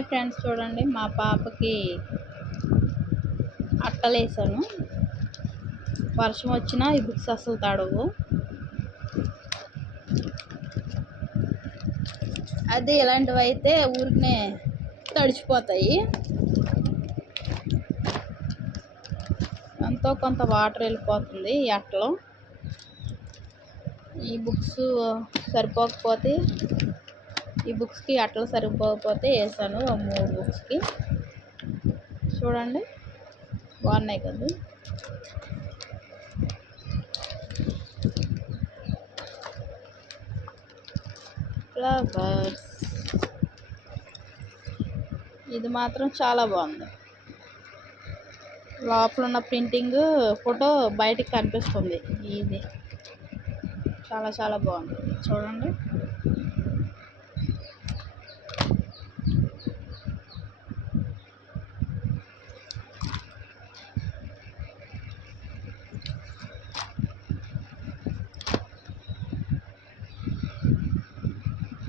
Hi friends చూడండి మా పాపకి అట్టలేసాను. వర్షం వచ్చినా ఈ బుక్స్ అసలు తడవు. అదే ఇలాంటివి అయితే ఊరికనే తడిచిపోతాయి. ఎంతో కొంత వాటర్ వెళ్ళిపోతుంది ఈ అట్టలో. ఈ బుక్స్ సరిపోకపోతే ఈ బుక్స్కి అట్లా సరిపోకపోతే వేసాను ఆ మూడు బుక్స్కి. చూడండి బాగున్నాయి కదా. ఫ్లవర్స్. ఇది మాత్రం చాలా బాగుంది. లోపల ఉన్న ప్రింటింగ్ ఫోటో బయటికి కనిపిస్తుంది. ఇది చాలా చాలా బాగుంది. చూడండి.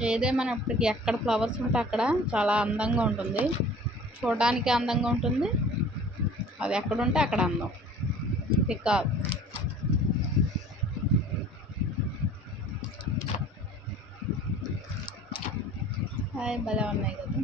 ఏదేమైనప్పటికీ ఎక్కడ ఫ్లవర్స్ ఉంటే అక్కడ చాలా అందంగా ఉంటుంది. చూడడానికి అందంగా ఉంటుంది. అది ఎక్కడ ఉంటే అక్కడ అందం. పికాక్ హాయ్ భలే ఉన్నాయి కదా.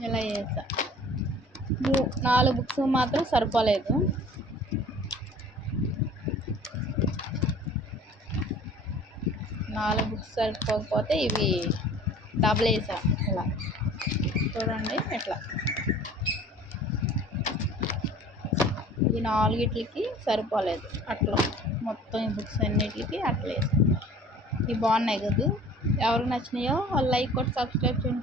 ఇలా చేసా నాలుగు బుక్స్ మాత్రం సరిపోలేదు. నాలుగు బుక్స్ సరిపోకపోతే ఇవి డబుల్ వేసా ఇలా చూడండి ఇట్లా ఈ నాలుగిట్లకి సరిపోలేదు అట్లా. మొత్తం ఈ బుక్స్ అన్నిటికి అట్లా. వేసా ఇవి బాగున్నాయి కదా. ఎవరికి నచ్చినాయో లైక్ కొట్టి సబ్స్క్రైబ్ చేయండి